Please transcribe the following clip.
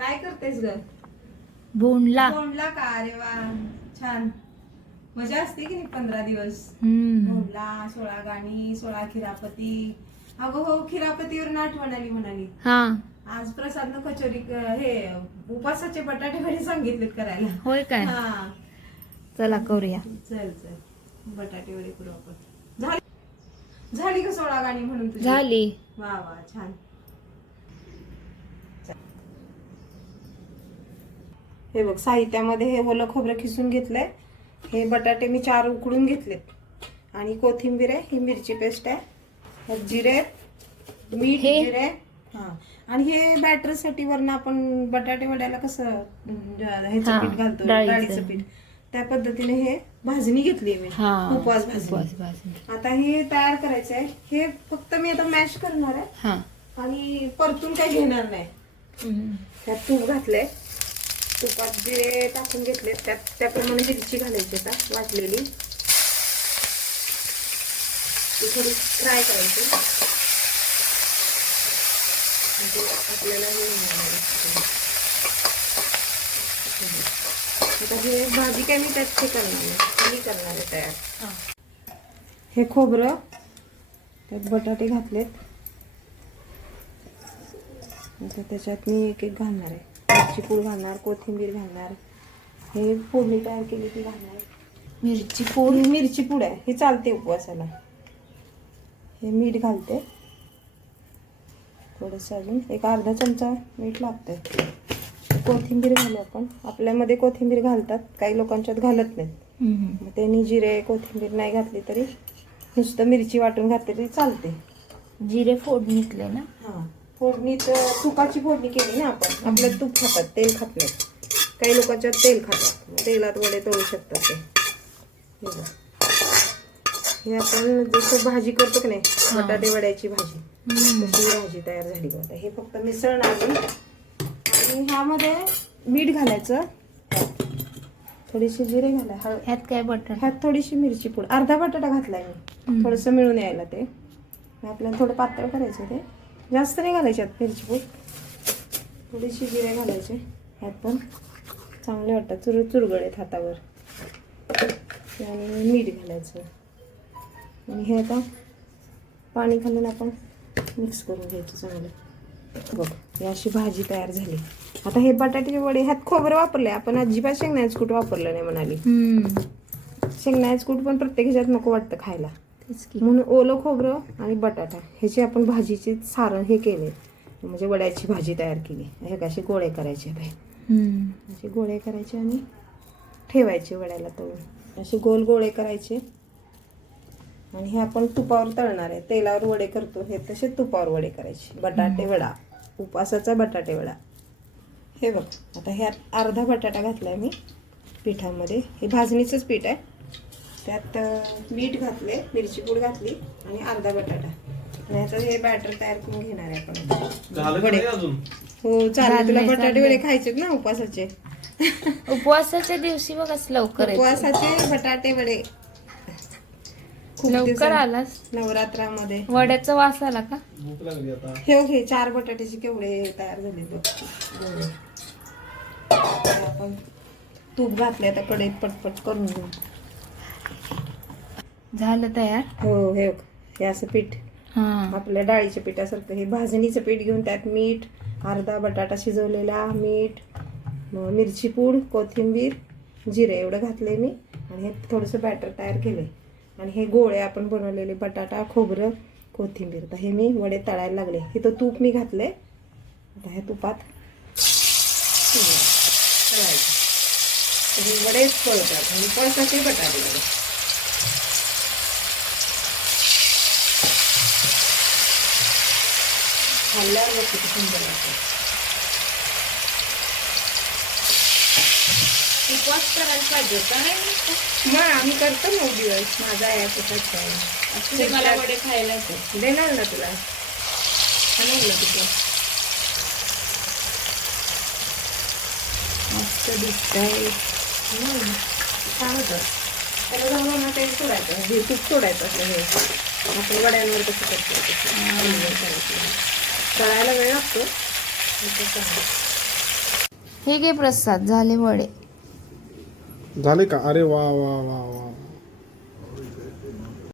काय करतेस ग? बोंडला. बोंडला का? अरे वा छान. मजा असते की नाही पंधरा दिवस? बोंडला सोळा गाणी सोळा खिरापती. अगं हो खिरापतीवर आठवण आली म्हणाली. हा. आज प्रसादनं कचोरी हे उपासाचे बटाटे वडे सांगितलेत करायला. होय काय? हा. चला करूया. चल चल. बटाटे वडे करू आपण. झाली झाली का सोळा गाणी म्हणून झाली. वा वा छान. हे बघ साहित्यामध्ये हे ओलं खोबरं खिसून घेतलंय. हे बटाटे मी चार उकडून घेतलेत आणि कोथिंबीर आहे ही मिरची पेस्ट आहे. जिरे मीठ हे? जिरे. हा. आणि हे बॅटरसाठी वरनं आपण बटाटे वड्याला कसं ह्याचं हा, पीठ घालतो डाळीचं. पीठ. त्या पद्धतीने हे भाजणी घेतली मी. हा. उपवास भाजणी. आता हे तयार करायचं आहे. हे फक्त मी आता मॅश करणार आहे. आणि परतून काही घेणार नाही. त्यात तूप घातलंय. तुपात जिरे टाकून घेतले त्यात त्याप्रमाणे मिरची घालायची आता वाटलेली. ती थोडी फ्राय करायची. म्हणजे आपल्याला हे आता हे भाजी काय मी त्यात हे करणार मी करणार आहे तयार. हे खोबरं. त्यात बटाटे घातलेत. आता त्याच्यात मी एक एक घालणार आहे. मिरची पूड घालणार कोथिंबीर घालणार हे फोडणी तयार केली ती घालणार. मिरची पूड मिरची पूड आहे हे चालते उपवासाला. हे मीठ घालते. थोडंसं अजून एक अर्धा चमचा मीठ लागतंय. कोथिंबीर घालू आपण. आपल्यामध्ये कोथिंबीर घालतात काही लोकांच्यात घालत नाहीत. मग त्यांनी जिरे कोथिंबीर नाही घातली तरी नुसतं मिरची वाटून घातली तरी चालते जिरे फोडणीतले ना? हा. फोडणीत तुपाची फोडणी केली ना आपण. आपल्यात तूप खातात तेल खात नाहीत. काही लोकांच्यात तेल खातात. तेलात वडे तळू शकतात ते. हे आपण जसं भाजी करतो की नाही बटाटे वड्याची भाजी. तशी ही भाजी तयार झाली बघ. आता हे फक्त मिसळणार मी आणि ह्यामध्ये मीठ घालायचं. थोडीशी जिरे हळ ह्यात काय बटाटा ह्यात थोडीशी मिरची पूड. अर्धा बटाटा घातलाय मी. थोडंसं मिळून यायला ते. आपल्याला थोडं पातळ करायचं ते. जास्त नाही घालायचे यात मिरची पूड थोडीशी जिरे घालायचे. ह्यात पण चांगले वाटतात. चुर चुरगळेत हातावर. आणि मीठ घालायचं. आणि हे आता पाणी घालून आपण मिक्स करून घ्यायचं चांगलं. बघ ही अशी भाजी तयार झाली. आता हे बटाट्याचे वडे ह्यात खोबरं वापरले आपण अजिबात शेंगण्याचं कूट वापरलं नाही म्हणाली. शेंगण्याचं कूट पण प्रत्येक ह्याच्यात नको वाटतं खायला. म्हणून ओलं खोबरं आणि बटाटा ह्याची आपण भाजीची सारण हे केले. म्हणजे वड्याची भाजी तयार केली. हे कसे गोळे करायचे. असे गोळे करायचे आणि ठेवायचे वड्याला तळून. असे गोल गोळे करायचे. आणि हे आपण तुपावर तळणार आहे. तेलावर वडे करतो. हे तसे तुपावर वडे करायचे. बटाटे वडा. उपासाचा बटाटे वडा. हे बघ. आता ह्यात अर्धा बटाटा घातलाय मी. पिठामध्ये. हे भाजणीचंच पीठ आहे. त्यात मीठ घातले मिरची पूड घातली आणि अर्धा बटाटा. आणि आता हे बॅटर तयार करून घेणार आहे आपण. हो चालेल तुला बटाटे वडे खायचेत ना उपासाचे उपवासाच्या दिवशी बघच लवकर. उपवासाचे बटाटे वडे. खूप लवकर आलास? नवरात्रामध्ये. वड्याचा वास आला का? भूक लागली आता. हे घे चार बटाट्याचे केवढे तयार झाले बघ. आपण तूप घातले आता कढईत पटपट करून घेऊ. झालं तयार? हो हे बघ. हे असं पीठ. हा. आपल्या डाळीच्या पिठासारखं. हे भाजणीचं पीठ घेऊन त्यात मीठ अर्धा बटाटा शिजवलेला मीठ मिरची पूड कोथिंबीर जिरे एवढं घातले मी. आणि हे थोडंसं बॅटर तयार केले आणि हे गोळे आपण बनवलेले बटाटा खोबरं कोथिंबीर. तर हे मी वडे तळायला लागले. हे तर तूप मी घातले आता ह्या तुपात तळायचे. तर हे वडेच पळतात आणि पळसाचे बटाटे. वडे खाल्ल्यावर बघ किती सुंदर उपवास करायला पाहिजे होता नाही मग आम्ही करतो नऊ दिवस माझा आहे तसाच आहे मला वडे खायला. देणार ना तुला? खाणार ना तुझं मस्त दिसतंय. हम्म. छान होतं. त्याला जाऊन ना ते सोडायचं. हे तूप सोडायचं असं हे. आपण वड्यांवर कसं करतो. तळायला वेळ लागतो. हे घे प्रसाद झाले वडे. झाले का? अरे वा वा वा वा.